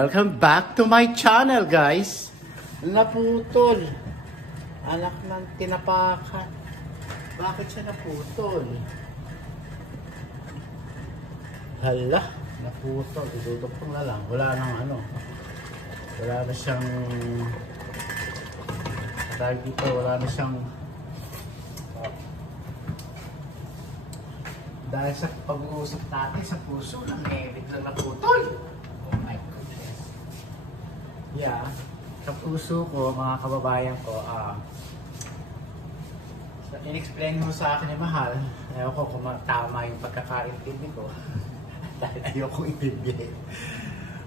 Welcome back to my channel, guys. Naputol. Anak ng tinapakan. Bakit siya naputol? Hala, naputol. Idudukong na lang. Wala nang ano. Wala na siyang... Tawag dito, wala na siyang... Dahil sa pag-uusap natin sa puso, nang eh, biglang naputol. Oh my. Yeah. Sa puso ko, mga kababayan ko, ah, uh, in-explain mo sa akin ni Mahal, ayaw ko kung ma- tama yung pagkakaintindi ko. Dahil ayaw kong intindihin.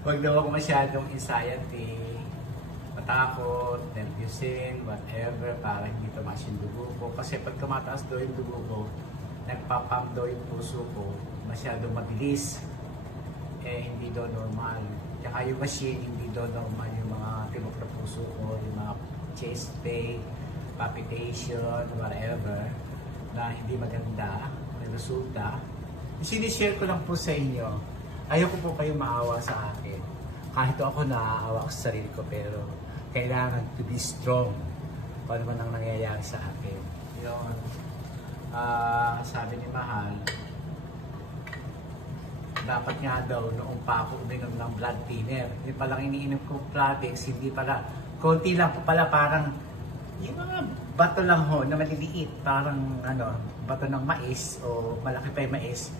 Huwag daw ako masyadong anxiety, matakot, nervousin, whatever, para hindi tumaas yung dugo ko. Kasi pag tumataas daw yung dugo ko, nagpapump daw yung puso ko, masyadong mabilis. Eh, hindi daw normal. Tsaka yung machine, hindi daw normal yung mga tibok na puso ko, yung mga chest pain, palpitation, whatever, na hindi maganda, may resulta. Sinishare ko lang po sa inyo. Ayoko po kayong maawa sa akin. Kahit ako naaawa sa sarili ko, pero kailangan to be strong. Kung ano man ang nangyayari sa akin. Yun. Ah, sabi ni Mahal, dapat nga daw noong pa ako uminom ng blood thinner. Hindi palang iniinom ko Plavix, hindi pala. Konti lang po pala parang yung mga bato lang ho na maliliit, parang ano, bato ng mais o malaki pa yung mais.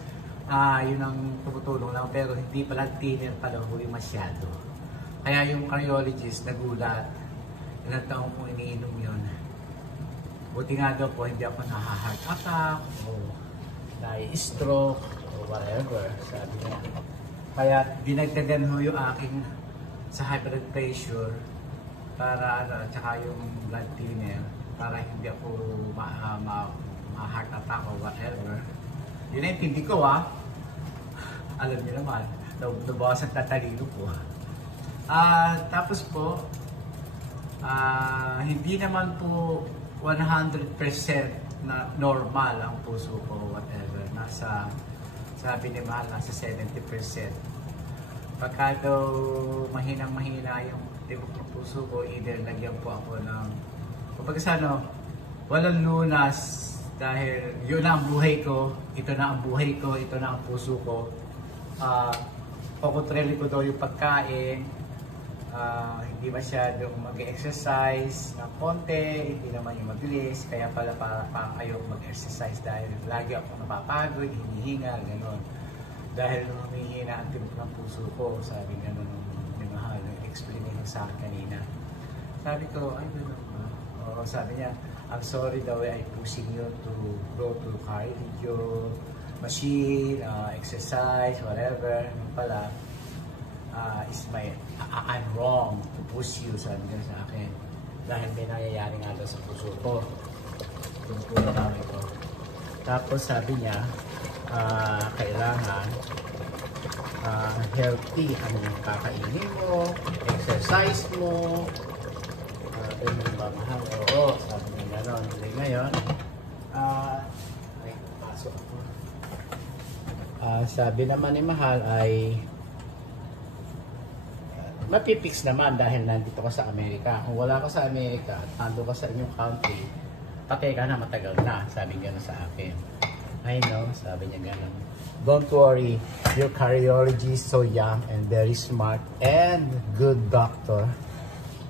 Ah, yun ang tumutulong lang pero hindi pala thinner pala huli masyado. Kaya yung cardiologist nagulat, ilang taong ko iniinom yun. Buti nga daw po hindi ako naha-heart attack o na-stroke whatever, sabi niya. Kaya dinagdagan ho yung aking sa high blood pressure para ano, tsaka yung blood thinner para hindi ako ma, ah, ma, ma heart attack o whatever. Yun ang intindi ko ah. Alam niyo naman, nab- nabawas ang tatalino ko. Ah, tapos po, ah, hindi naman po 100% na normal ang puso ko whatever. Nasa, sabi ni Mahal, nasa 70%. Pagka daw mahinang mahina yung tibok ng puso ko, either lagyan po ako ng, kapag sa ano, walang lunas dahil yun na ang buhay ko, ito na ang buhay ko, ito na ang puso ko. Ah, pakutreli ko daw yung pagkain, Ah, hindi masyadong mag-exercise ng konti, hindi naman yung mabilis, kaya pala para, para ayaw mag-exercise dahil lagi ako napapagod, hinihinga, gano'n. Dahil nung humihina ang tibok ng puso ko, sabi nga nung may mahal, explain niya sa akin kanina. Sabi ko, ay gano'n ba? Oo, sabi niya, I'm sorry daw I pushing you to go to cardio, machine, ah, exercise, whatever. Yung pala, uh, is my, I'm wrong to push you, sabi niya sa akin. Dahil may nangyayari nga daw sa puso ko. Yung puro namin ko. Tapos sabi niya, ah, kailangan ah, healthy ang kakainin mo, exercise mo, uh, yung ba mahal? Oo, sabi niya gano'n. Hindi ngayon, ah, ay, pasok ako. Ah, sabi naman ni Mahal ay mapipix naman dahil nandito ka sa Amerika. Kung wala ka sa Amerika at nando ka sa inyong country, patay ka na matagal na, sabi gano'n sa akin. I know, sabi niya gano'n. Don't worry, your cardiology is so young and very smart and good doctor.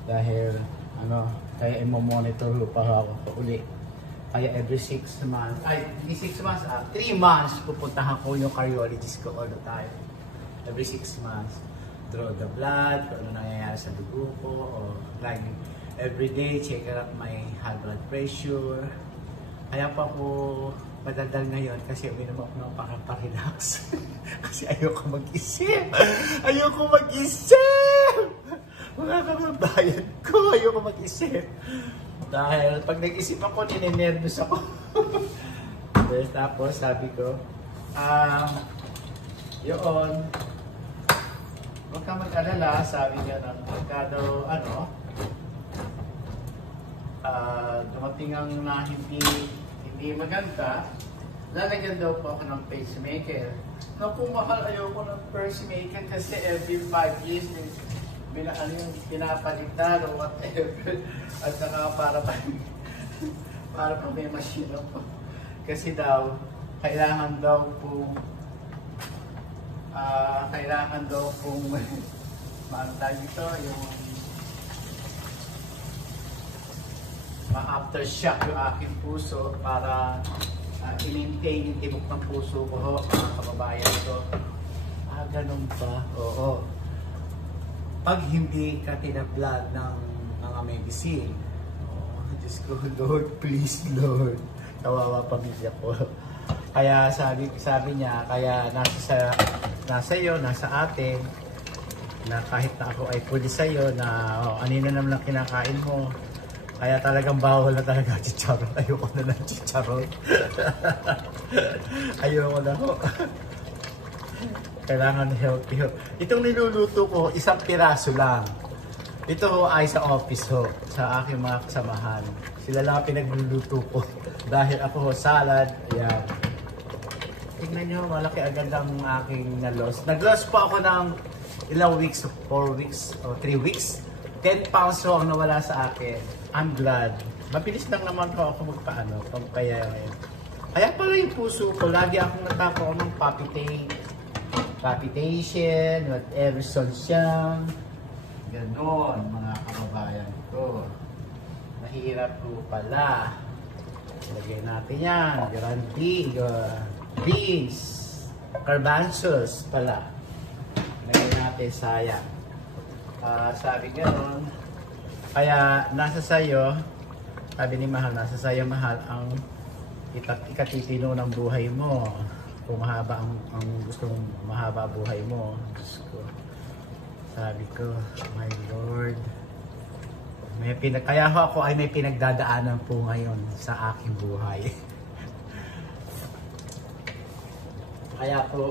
Dahil, ano, kaya imo-monitor ko pa ako pa uli. Kaya every 6 months, ay, hindi 6 months, ah, 3 months, pupuntahan ko yung cardiologist ko all the time. Every 6 months draw the blood, kung ano nangyayari sa dugo ko, o like every day, check up my high blood pressure. Kaya pa ako madaldal ngayon kasi uminom ako ng para-relax. kasi ayoko mag-isip. Ayoko mag-isip! Mga kababayan ko, ayoko mag-isip. Dahil pag nag-isip ako, ninenervous ako. Tapos sabi ko, um, yun, Huwag ka mag-alala, sabi niya ng pagka daw, ano, ah, dumating ang na hindi, hindi maganda, lalagyan daw po ako ng pacemaker. Naku, mahal, ayoko ng pacemaker kasi every 5 years may bina, ano yung pinapalitan o whatever. At saka para pa, para pa may machine ako. Kasi daw, kailangan daw pong, ah, kailangan daw pong, maano tayo dito, yung ma-aftershock yung aking puso para uh, i-maintain yung tibok ng puso ko ho, mga kababayan ko. Ah, ganun ba? Oo. Pag hindi ka tinablan ng mga medicine, oh, Diyos ko, Lord, please, Lord. Kawawa pamilya ko. Kaya sabi sabi niya, kaya nasa sa nasa iyo, nasa atin na kahit na ako ay puli sa iyo na oh, anino naman ang kinakain mo. Kaya talagang bawal na talaga chicharon. Ayoko na ng chicharon. Ayoko na ho. Kailangan healthy ho. Itong niluluto ko, isang piraso lang. Ito ho ay sa office ho, sa aking mga kasamahan. Sila lang ang pinagluluto ko. Dahil ako ho, salad, ayan. Tingnan nyo, malaki agad ang aking na-loss. Nag-loss po ako ng ilang weeks, 4 weeks, o 3 weeks. 10 pounds ho ang nawala sa akin. I'm glad. Mabilis lang naman po ako magpaano, pampaya ngayon. Kaya pala yung puso ko, lagi akong natako ng palpitate, palpitation, whatever sensation. Ganon, mga kababayan ko. Mahirap po pala. Lagyan natin yan. Uh, beans, garbanzos pala. Lagyan natin sayang. Ah, sabi gano'n. Kaya nasa sayo, sabi ni Mahal, nasa sayo Mahal ang ikat ikatitino ng buhay mo. Kung mahaba ang, ang gusto mong mahaba buhay mo. Diyos ko. Sabi ko, my Lord. May pinag kaya ako ay may pinagdadaanan po ngayon sa aking buhay. kaya po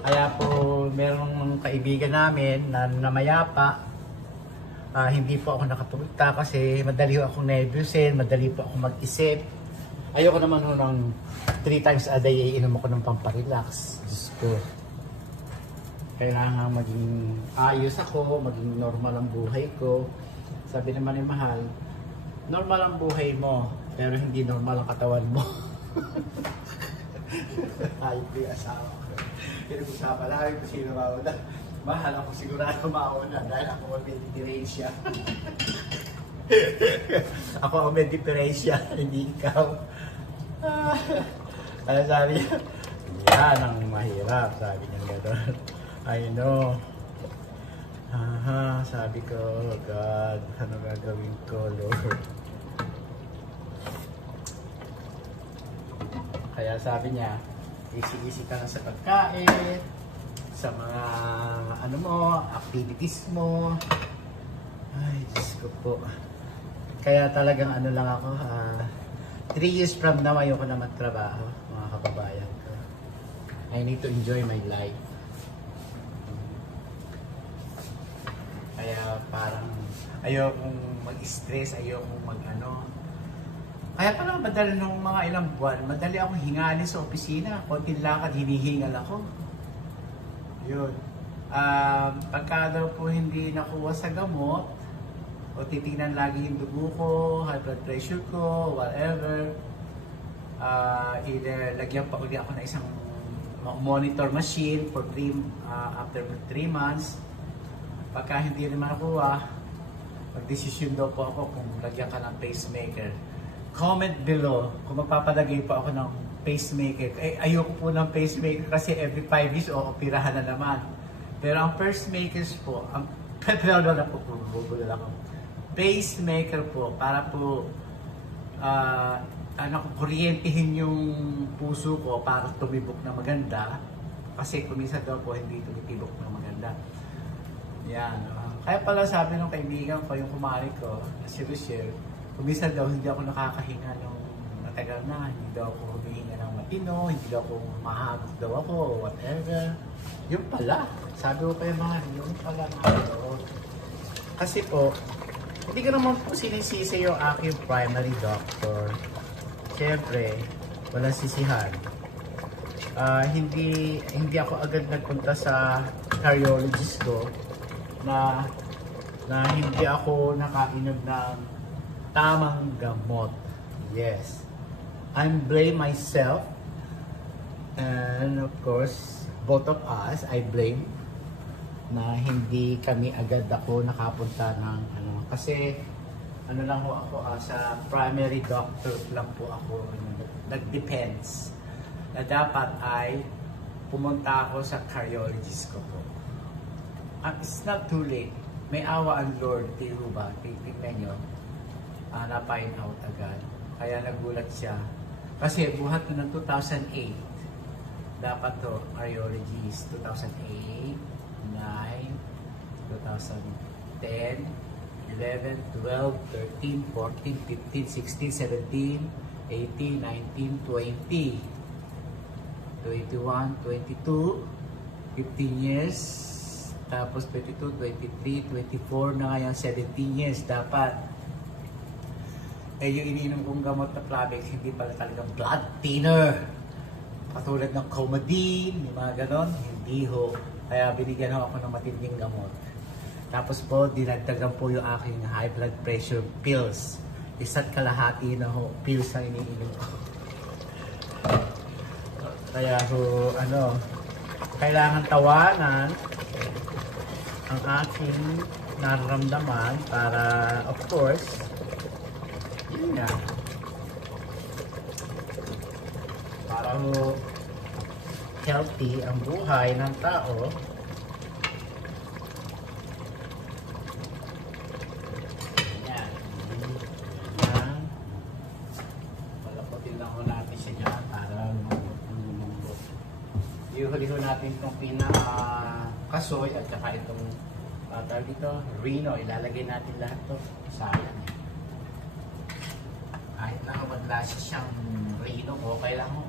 kaya po merong kaibigan namin na namayapa Ah, hindi po ako nakapunta kasi madali ho akong nervousin, madali po ako mag-isip. Ayoko naman ho ng three times a day iinom ako ng pamparelax. Diyos ko. Kailangan maging ayos ako, maging normal ang buhay ko. Sabi naman ni Mahal, normal ang buhay mo, pero hindi normal ang katawan mo. Ko yung asawa ko. Pinag-usapan namin kung sino mauna. Mahal ako sigurado mauna dahil ako may diferensya. ako ang may diferensya, hindi ikaw. Ano sabi niya? Yan ang mahirap, sabi niya gano'n. I know. Aha, sabi ko, God, ano gagawin ko, Lord? Kaya sabi niya, easy-easy ka lang sa pagkain, sa mga ano mo, activities mo. Ay, Diyos ko po. Kaya talagang ano lang ako, ah, three years from now, ayoko na magtrabaho, mga kababayan ko. I need to enjoy my life. Kaya parang ayokong mag-stress, ayokong mag-ano. Kaya pala madali nung mga ilang buwan, madali akong hingali sa opisina. Konting lakad, hinihingal ako. Yun. Um, pagka daw po hindi nakuha sa gamot, o titingnan lagi yung dugo ko, high blood pressure ko, whatever, uh, either lagyan pa uli ako ng isang monitor machine for three, uh, after 3 months. Pagka hindi naman nakuha, magdesisyon daw po ako kung lagyan ka ng pacemaker. Comment below kung magpapalagay po ako ng pacemaker. Eh, ayoko po ng pacemaker kasi every 5 years o operahan na naman. Pero ang pacemakers po, ang pero na po, bubulol ako. Pacemaker po, para po ah ano ko, kuryentehin yung puso ko para tumibok na maganda. Kasi kumisa daw po hindi tumitibok na maganda. Yan. ah. kaya pala sabi ng kaibigan ko, yung kumari ko, si Rochelle, kumisa daw hindi ako nakakahinga nung matagal na. Hindi daw ako humihinga ng matino, hindi daw ako mahagos daw ako, whatever. Yung pala, sabi ko kay mga, yung pala doon. Kasi po, hindi ko naman po sinisisi yung aking primary doctor. Siyempre, walang sisihan. Ah, hindi hindi ako agad nagpunta sa cardiologist ko na na hindi ako nakainom ng tamang gamot. Yes. I blame myself and of course both of us I blame na hindi kami agad ako nakapunta ng ano kasi ano lang ho ako ah, sa primary doctor lang po ako nag-depends na dapat ay pumunta ako sa cardiologist ko po. Ah, it's not too late. May awa ang Lord, di ho ba? Tingnan nyo, ah, na-find out agad. Kaya nagulat siya. Kasi buhat ng 2008, dapat to, cardiologist, 2008, 9, 2010, 11, 12, 13, 14, 15, 16, 17, 18, 19, 20, 21, 22, 15 years, tapos 22, 23, 24 na ngayon, 17 years dapat. Eh yung iniinom kong gamot na Plavix, hindi pala talagang blood thinner. Katulad ng Comadine, yung mga ganon, hindi ho. Kaya binigyan ako ng matinding gamot. Tapos po, dinagdagan po yung aking high blood pressure pills. Isa't kalahati na ho, pills ang iniinom ko. Kaya ho, ano, kailangan tawanan ang aking nararamdaman para, of course, nga, para ho healthy ang buhay ng tao, Yan. Yan. Palaputin lang ho natin siya para lumambot. Ihuli ho natin itong pinaka-kasoy at saka itong uh, dito, rino. Ilalagay natin lahat to. Sayang. Siya siyang rino, okay lang ho.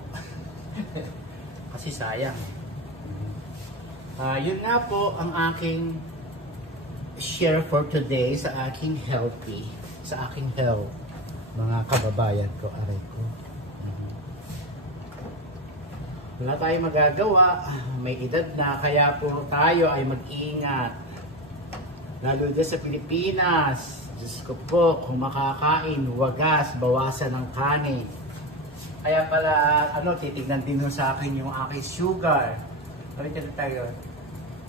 Kasi sayang. Ah, yun nga po ang aking share for today sa aking healthy, sa aking health, mga kababayan ko, aray ko. Mhm. Wala tayong magagawa, may edad na, kaya po tayo ay mag-ingat. Lalo dyan sa Pilipinas, Diyos ko po, kung makakain, wagas, bawasan ng kanin. Kaya pala, ano, titignan din sa akin yung aking sugar. Balik na tayo.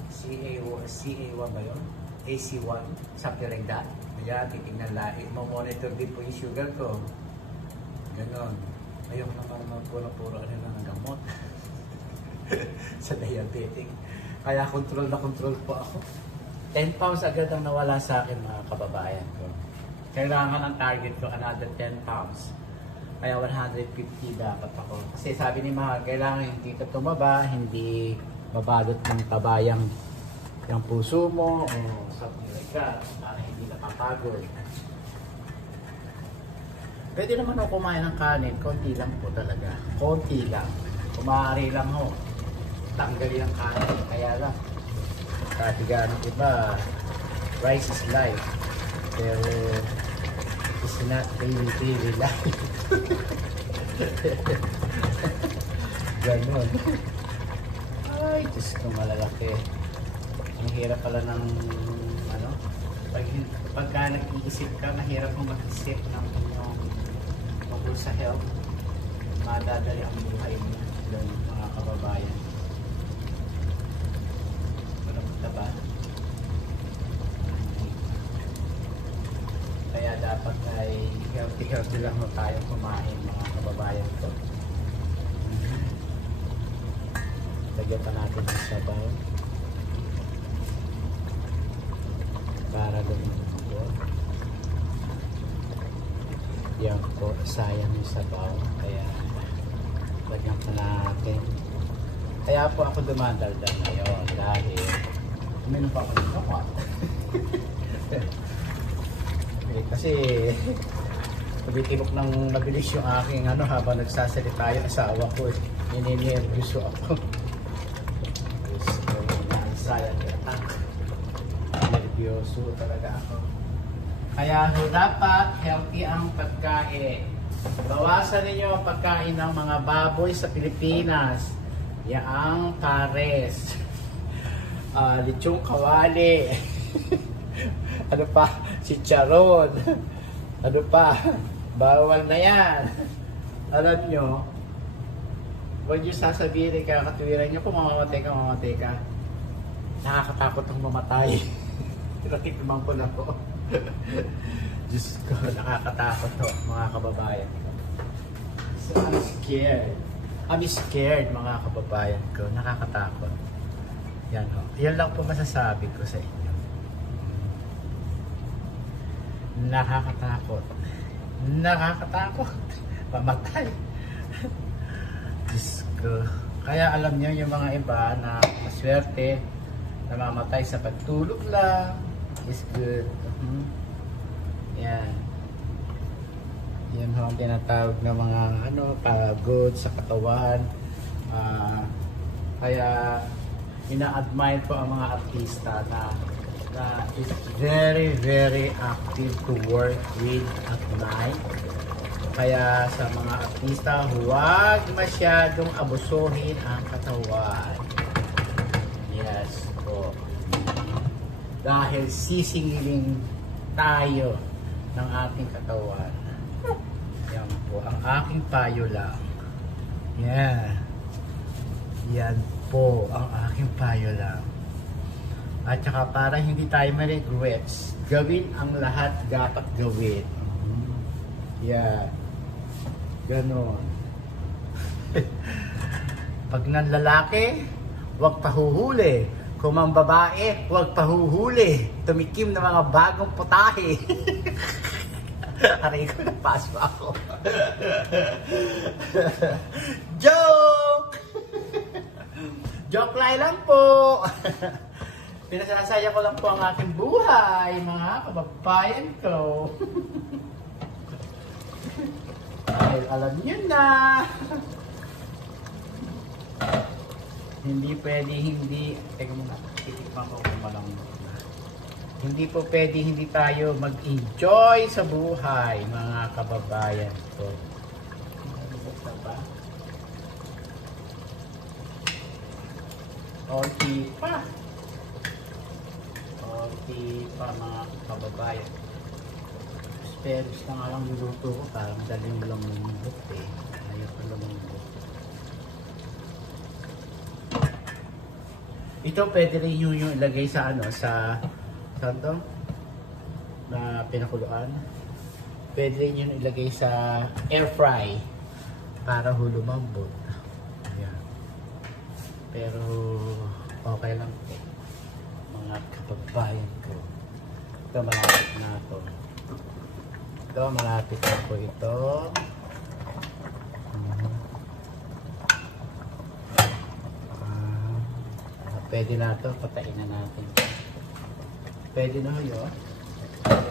CA1, CA1 ba yun? AC1, something like that. Kaya titignan lahat. Mo-monitor din po yung sugar ko. Ganon. Ayoko naman naman puro-puro ano lang ng gamot. sa diabetic. Kaya control na control po ako. 10 pounds agad ang nawala sa akin mga kababayan ko. Kailangan ang target ko another 10 pounds. Kaya 150 dapat ako. Kasi sabi ni Mahal, kailangan hindi ka tumaba, hindi mabalot ng tabayang yung puso mo o something like that para hindi napapagod. Pwede naman ako kumain ng kanin, konti lang po talaga. Konti lang. Kumari lang ho. Tanggalin ang kanin, kaya lang. Katiga ng iba, rice is life. Pero it's not really, really life. Ganon. Ay, Diyos ko malalaki. Ang hirap pala ng, ano, pag, pagka nag-iisip ka, mahirap mong mag-isip ng inyong tungkol sa health. Madadali ang buhay mo. Yan, mga kababayan. Walang ba? Kaya dapat ay healthy-healthy lang mo tayo kumain, mga kababayan ko. Lagyan pa natin ng sabaw. Para lumumbo. Yan po, sayang yung sabaw. Kaya, lagyan pa natin. Kaya po ako dumadaldal ngayon dahil uminom pa ako ng kapat. eh, kasi tumitibok ng mabilis yung aking ano habang nagsasalita yung asawa ko. eh. Nininervous ako. Anxiety attack. Nervyoso talaga ako. Kaya ho, dapat healthy ang pagkain. Bawasan ninyo ang pagkain ng mga baboy sa Pilipinas. Yaang pares. Ah, lechong kawali. ano pa? Si Charon. Ano pa? Bawal na yan. Alam nyo, huwag nyo sasabihin eh, kakatuwiran nyo kung mamamatay ka, mamamatay ka. Nakakatakot ang mamatay. Nakikimang ko na po. Diyos ko, nakakatakot to, mga kababayan ko. So, I'm scared. I'm scared, mga kababayan ko. Nakakatakot. Yan o. Yan lang po masasabi ko sa inyo. Nakakatakot. Nakakatakot. Mamatay. Diyos ko. Kaya alam niyo yung mga iba na maswerte, namamatay sa pagtulog lang, is good. Mhm. Yan. Yan ho ang tinatawag na mga ano, pagod sa katawan. Ah, kaya ina-admire ko ang mga artista na na is very very active to work with at night. Kaya sa mga artista, huwag masyadong abusuhin ang katawan. Yes po. Dahil sisingilin tayo ng ating katawan. Yan po, ang aking payo lang. Yeah. Yan po, ang aking payo lang. At saka para hindi tayo ma-regrets, gawin ang lahat dapat gawin. Yeah. Ganon. Pag ng lalaki, huwag pahuhuli. Kung ang babae, huwag pahuhuli. Tumikim ng mga bagong putahe. Aray ko, napaso ako. Joke! Joke lang po. Pinasasaya ko lang po ang aking buhay, mga kababayan ko. Dahil alam nyo na. hindi pwede hindi... Teka muna, titikman ko kung malambot na. Hindi po pwede hindi tayo mag-enjoy sa buhay, mga kababayan ko. Konti pa. Konti pa mga kababayan. Speros na nga lang niluto ko. Parang daling mo lang lumubot eh. Ayaw ko lumubot. Ito pwede rin yun yung ilagay sa ano, sa, saan to? Na pinakuluan. Pwede rin yun ilagay sa air fry para hulumambot. Ayan. Pero okay lang po. Mga kababayan ko. Ito malapit na to. Ito malapit na po ito. Ah, pwede na to. Patayin na natin. Pwede na yun.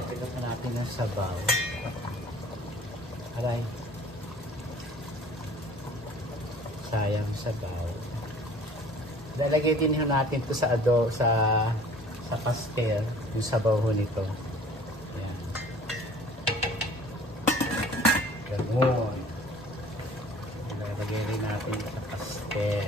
Pwede na natin ng sabaw. Aray. Sayang sabaw. Lalagay din natin to sa ado sa sa pastel, yung sabaw nito. Ayan. Ganun. Lalagay rin natin sa pastel.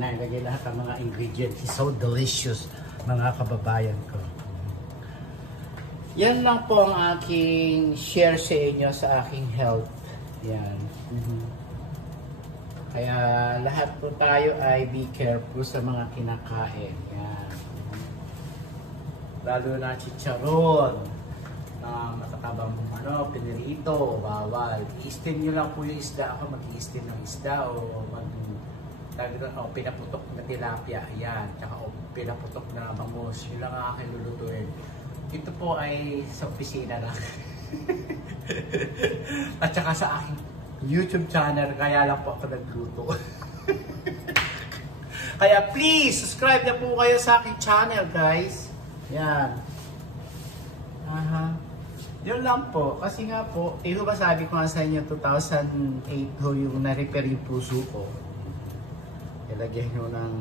Pag nailagay lahat ang mga ingredients, is so delicious, mga kababayan ko. Yan lang po ang aking share sa inyo sa aking health. Yan. Mhm. Kaya lahat po tayo ay be careful sa mga kinakain. Yan. Lalo na chicharon na matatabang ano, pinirito, bawal. I-steam nyo lang po yung isda. Ako mag-i-steam ng isda o mag Talagang oh, pinaputok na tilapia, yan. Tsaka oh, pinaputok na bangus. Yun lang ang aking lulutuin. Ito po ay sa opisina lang. At saka sa aking YouTube channel, kaya lang po ako nagluto. kaya please, subscribe na po kayo sa aking channel, guys. Yan. Aha. Yun lang po. Kasi nga po, eh, ba sabi ko nga sa inyo, 2008 ho yung na-repair yung puso ko. Ilagyan nyo ng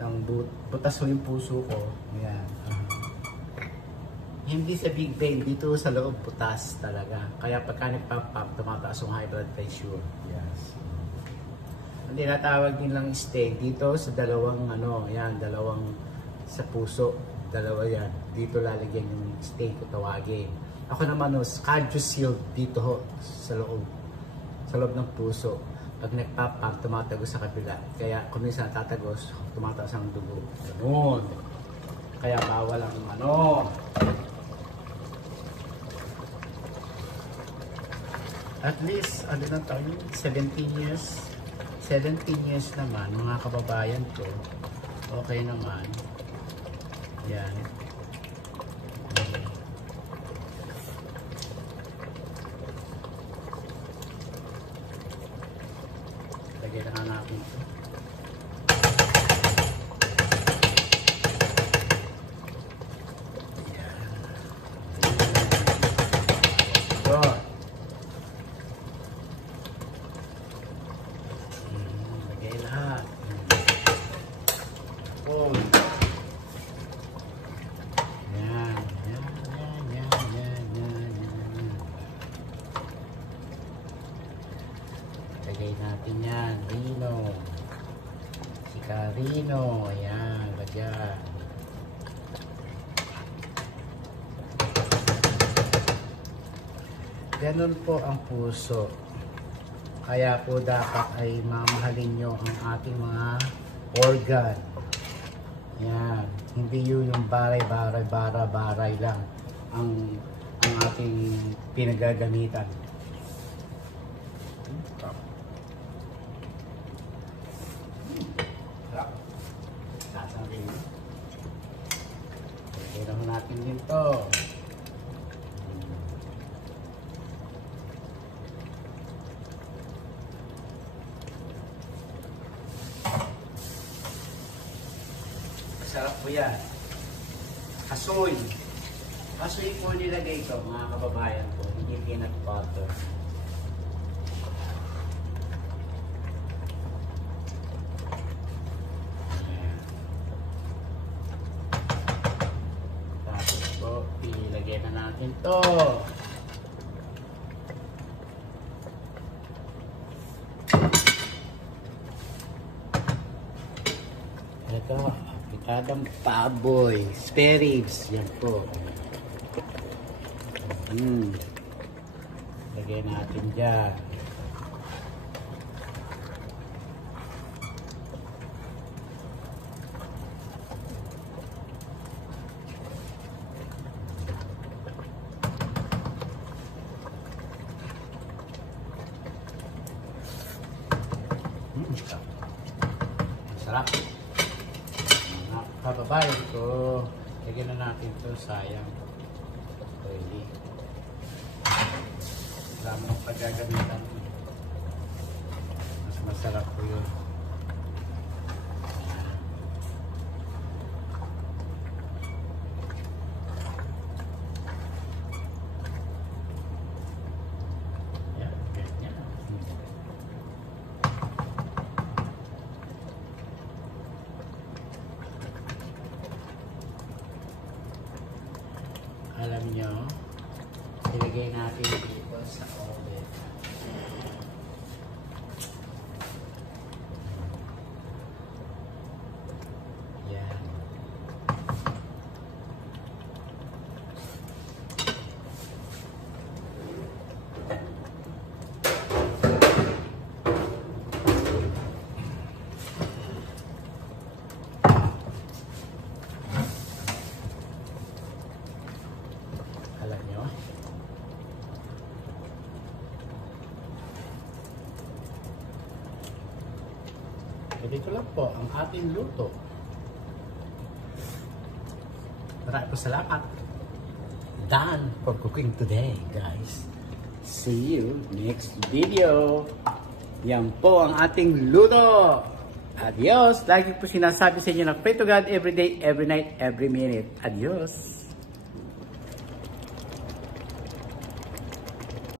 ng but, butas ho yung puso ko. Ayan. ah. hindi sa big vein, dito sa loob butas talaga. Kaya pagka nagpapump, tumataas yung high blood pressure. Yes. Ang tinatawag din lang stent dito sa dalawang ano, yan, dalawang sa puso, dalawa yan. Dito lalagyan yung stent ko tawagin. Ako naman no, cardio shield dito ho, sa loob. Sa loob ng puso. Pag nagpapump, tumatagos sa kabila. Kaya kung minsan tatagos, tumataas ang dugo. Ganun. Kaya bawal ang ano. At least, ano na tayo, 17 years. 17 years naman, mga kababayan ko. Okay naman. Yan. Lagyan na nga natin ito. Yan. Good. Hmm, Lagay lahat. Oh. Yan, yan, yan, yan, yan, yan, yan. Lagay natin yan, Rino. Si Carino, ayan, lagyan. Ganun po ang puso. Kaya po dapat ay mamahalin nyo ang ating mga organ. Yan. Hindi yun yung baray-baray, bara-baray lang ang ang ating pinagagamitan. Sasabihin. Kailangan natin din to. Sarap po yan. Asoy. Asoy po nilagay ito, mga kababayan ko. Hindi peanut butter. Ayan. Tapos po, ilagay na natin to. Ito, pitadang paboy, spare ribs, yan po. Hmm. Lagay natin dyan. Hmm, sarap. Mga kababayan ko, lagyan na natin to sayang. Oily. Wala mo paggagamitan. Mas masarap po yun. Yan, ganyan. Alam nyo, ilagay natin dito sa oven. Yan. Alam nyo, Ganito lang po ang ating luto. Maraming salamat. Done for cooking today, guys. See you next video. Yan po ang ating luto. Adios. Lagi po sinasabi sa inyo na pray to God every day, every night, every minute. Adios.